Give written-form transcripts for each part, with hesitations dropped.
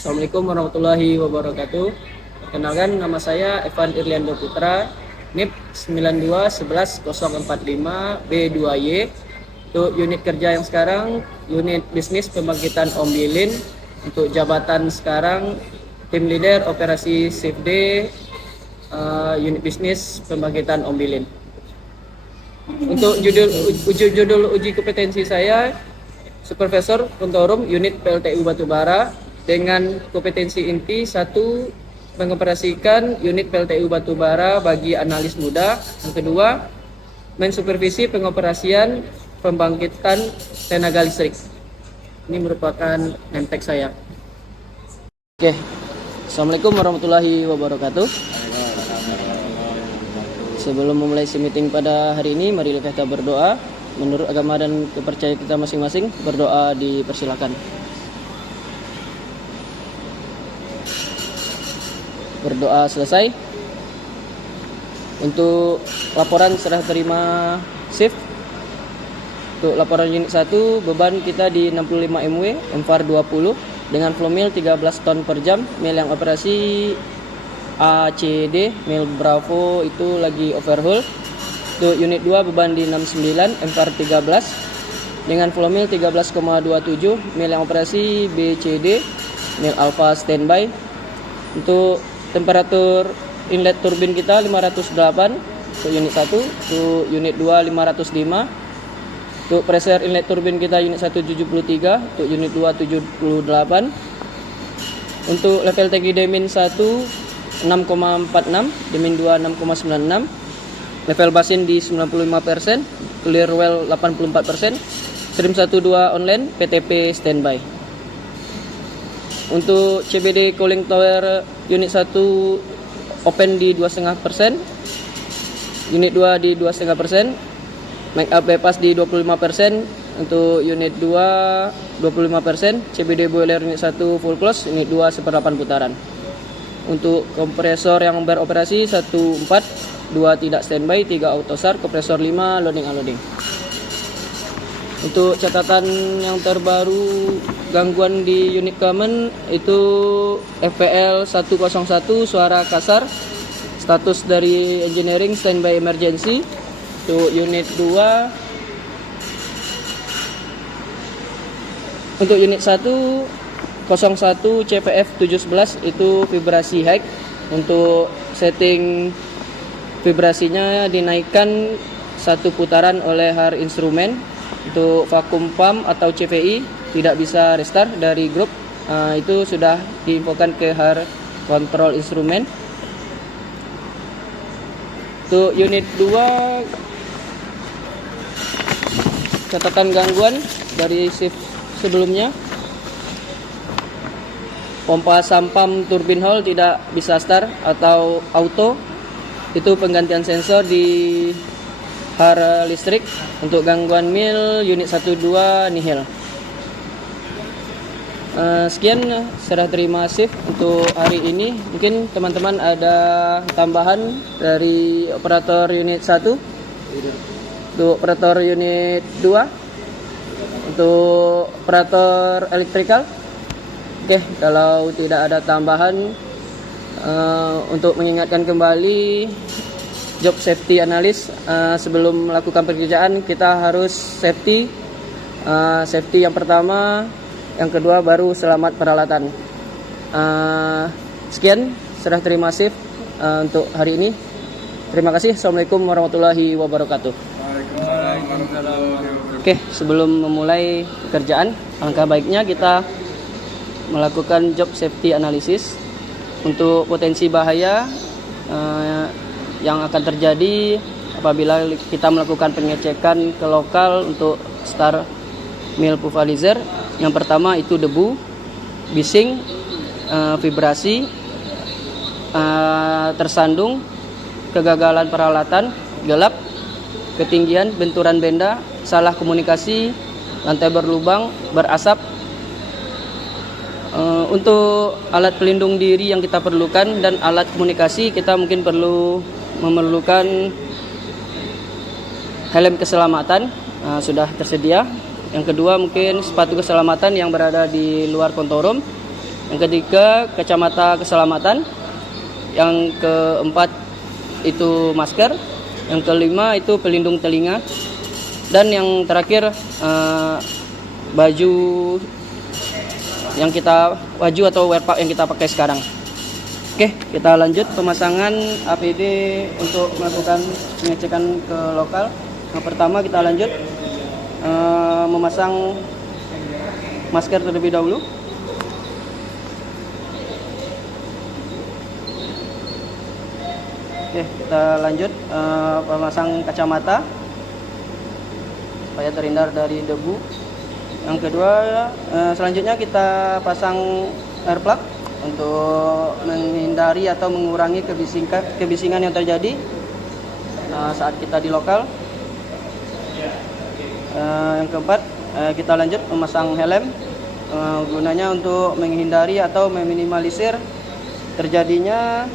Assalamualaikum warahmatullahi wabarakatuh. Perkenalkan, nama saya Evan Irliando Putra, NIP 9211045 B2Y. Untuk unit kerja yang sekarang, unit bisnis pembangkitan Ombilin. Untuk jabatan sekarang, tim leader operasi shift day, unit bisnis pembangkitan Ombilin. Untuk judul uji kompetensi saya, Supervisor Kontorum unit PLTU Batubara dengan kompetensi inti 1, mengoperasikan unit PLTU Batubara bagi analis muda. Yang kedua, mensupervisi pengoperasian pembangkitan tenaga listrik. Ini merupakan name tag saya. Oke. Assalamualaikum warahmatullahi wabarakatuh. Sebelum memulai meeting pada hari ini, mari kita berdoa. Menurut agama dan kepercayaan kita masing-masing, berdoa dipersilakan. Berdoa selesai. Untuk laporan serah terima shift. Untuk laporan unit 1, beban kita di 65 MW, MVAR 20 dengan flow mill 13 ton per jam. Mill yang operasi ACD, mill Bravo itu lagi overhaul. Untuk unit 2 beban di 69, MVAR 13 dengan flow mill 13,27, mill yang operasi BCD, mill Alpha standby. Untuk temperatur inlet turbin kita 508 untuk unit 1, untuk unit 2 505. Untuk pressure inlet turbin kita unit 1 73, untuk unit 2 78. Untuk level tangki Demin 1 6,46, Demin 2 6,96. Level basin di 95%, clear well 84%, stream 1-2 online, PTP standby. Untuk CBD cooling tower unit 1 open di 2,5%, unit 2 di 2,5%, make up bypass di 25%, untuk unit 2 25%, CBD boiler unit 1 full close, unit 2 1/8 putaran. Untuk kompresor yang beroperasi 1/4, 2 tidak standby, 3 auto start, kompresor 5 loading unloading. Untuk catatan yang terbaru gangguan di unit common itu FPL 101 suara kasar, status dari engineering standby emergency. Untuk unit 2, untuk unit 1 01 CPF 711 itu vibrasi high. Untuk setting vibrasinya dinaikkan 1 putaran oleh HAR instrumen. Untuk vakum pump atau CVI tidak bisa restart dari grup, itu sudah diinfokan ke HAR control instrumen. Untuk unit 2, catatan gangguan dari shift sebelumnya, pompa sampam turbin hall tidak bisa start atau auto, itu penggantian sensor di HAR listrik. Untuk gangguan mill unit 1-2 nihil. Sekian serah terima shift untuk hari ini. Mungkin teman-teman ada tambahan dari operator unit 1, untuk operator unit 2, untuk operator elektrikal. Oke, kalau tidak ada tambahan, untuk mengingatkan kembali job safety analyst, sebelum melakukan pekerjaan kita harus safety. Safety yang pertama, yang kedua baru selamat peralatan. Sekian serah terima shift untuk hari ini. Terima kasih. Assalamualaikum warahmatullahi wabarakatuh. Oke, sebelum memulai pekerjaan, alangkah baiknya kita melakukan job safety analysis untuk potensi bahaya yang akan terjadi apabila kita melakukan pengecekan ke lokal untuk star mill pulverizer. Yang pertama itu debu, bising, vibrasi, tersandung, kegagalan peralatan, gelap, ketinggian, benturan benda, salah komunikasi, lantai berlubang, berasap. Untuk alat pelindung diri yang kita perlukan dan alat komunikasi, kita mungkin memerlukan helm keselamatan, sudah tersedia. Yang kedua mungkin sepatu keselamatan yang berada di luar kontorum. Yang ketiga, kacamata keselamatan. Yang keempat itu masker. Yang kelima itu pelindung telinga. Dan yang terakhir baju atau wear pack yang kita pakai sekarang. Oke, kita lanjut pemasangan APD untuk melakukan pengecekan ke lokal. Yang pertama kita lanjut memasang masker terlebih dahulu. Oke, kita lanjut memasang kacamata supaya terhindar dari debu. Yang kedua, selanjutnya kita pasang air plug untuk menghindari atau mengurangi kebisingan yang terjadi saat kita di lokal. Yang keempat, kita lanjut memasang helm, gunanya untuk menghindari atau meminimalisir terjadinya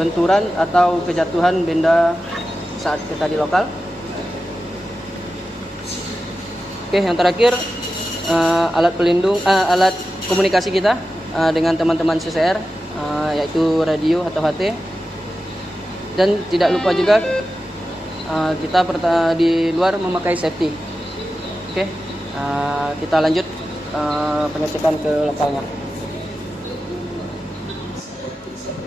benturan atau kejatuhan benda saat kita di lokal. Oke, yang terakhir alat komunikasi kita dengan teman-teman CCR, yaitu radio atau HT. Dan tidak lupa juga kita di luar memakai safety. Oke, kita lanjut pengecekan ke lokalnya.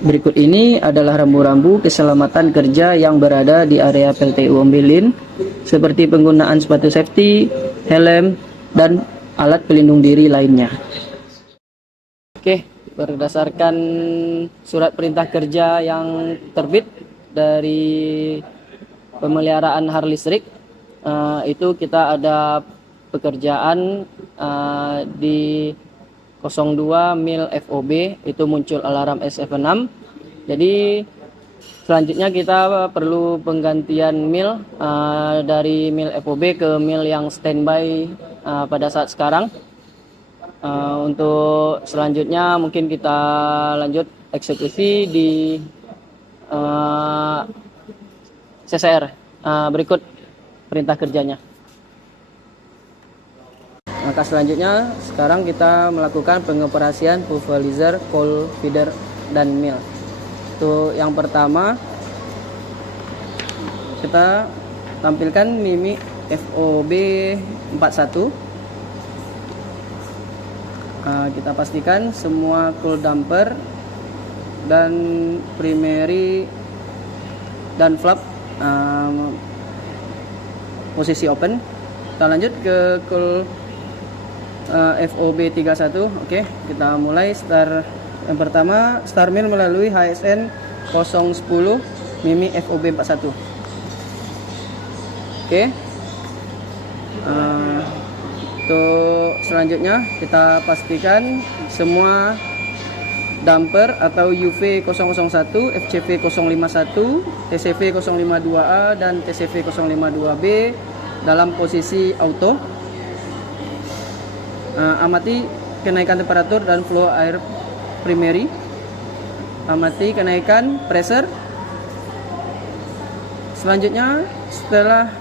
Berikut ini adalah rambu-rambu keselamatan kerja yang berada di area PLTU Ombilin, seperti penggunaan sepatu safety, helm, dan alat pelindung diri lainnya. Oke, berdasarkan surat perintah kerja yang terbit dari pemeliharaan har listrik, itu kita ada pekerjaan di 02 mil FOB, itu muncul alarm SF6. Jadi selanjutnya kita perlu penggantian mil dari mil FOB ke mil yang standby pada saat sekarang. Untuk selanjutnya mungkin kita lanjut eksekusi di CCR. Berikut perintah kerjanya. Maka selanjutnya sekarang kita melakukan pengoperasian pulverizer, coil feeder, dan mill. Itu yang pertama, kita tampilkan MIMI FOB 41. Kita pastikan semua coil damper dan primary dan flap posisi open. Kita lanjut ke coil FOB 31. Oke, kita mulai start. Yang pertama, start mill melalui HSN 010 MIMI FOB 41. Oke. Untuk selanjutnya kita pastikan semua damper atau UV 001, FCV 051, TCV 052A dan TCV 052B dalam posisi auto. Amati kenaikan temperatur dan flow air primary. Amati kenaikan pressure. Selanjutnya, setelah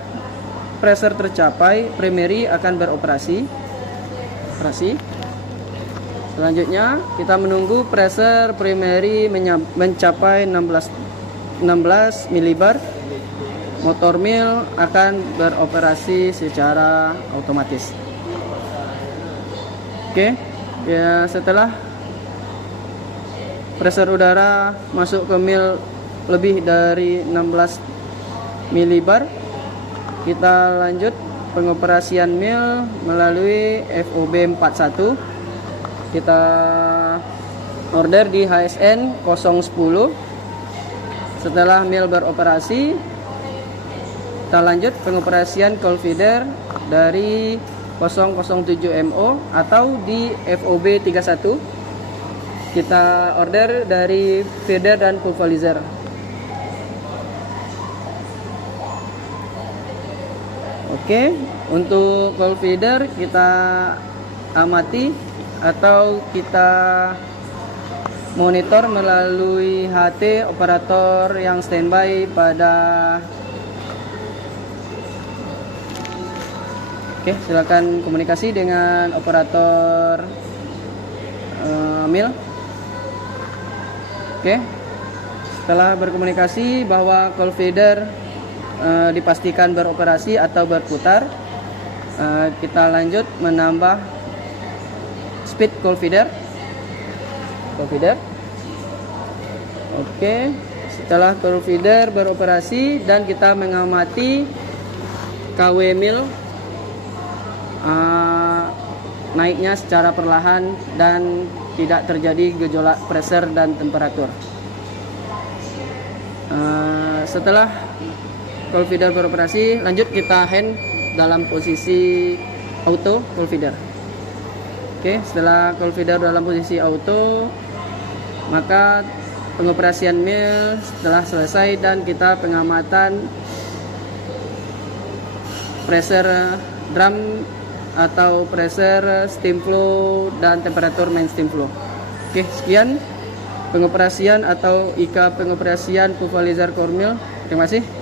pressure tercapai, primary akan beroperasi. Selanjutnya, kita menunggu pressure primary mencapai 16 milibar. Motor mill akan beroperasi secara otomatis. Oke, ya setelah pressure udara masuk ke mill lebih dari 16 milibar, kita lanjut pengoperasian mill melalui FOB 41. Kita order di HSN 010. Setelah mill beroperasi, kita lanjut pengoperasian coil feeder dari 007 MO atau di FOB 31. Kita order dari feeder dan pulverizer. Oke, untuk coil feeder kita amati atau kita monitor melalui HT operator yang standby pada. Oke, silakan komunikasi dengan operator mil. Oke. Setelah berkomunikasi bahwa coil feeder dipastikan beroperasi atau berputar, kita lanjut menambah speed coil feeder. Oke, setelah coil feeder beroperasi dan kita mengamati KW mil naiknya secara perlahan dan tidak terjadi gejolak pressure dan temperatur. Setelah coil feeder beroperasi, lanjut kita hand dalam posisi auto coil feeder. Oke, setelah coil feeder dalam posisi auto, maka pengoperasian mil setelah selesai dan kita pengamatan pressure drum atau pressure steam flow dan temperatur main steam flow. Oke, sekian pengoperasian atau IK pengoperasian pulverizer core mill. Terima kasih.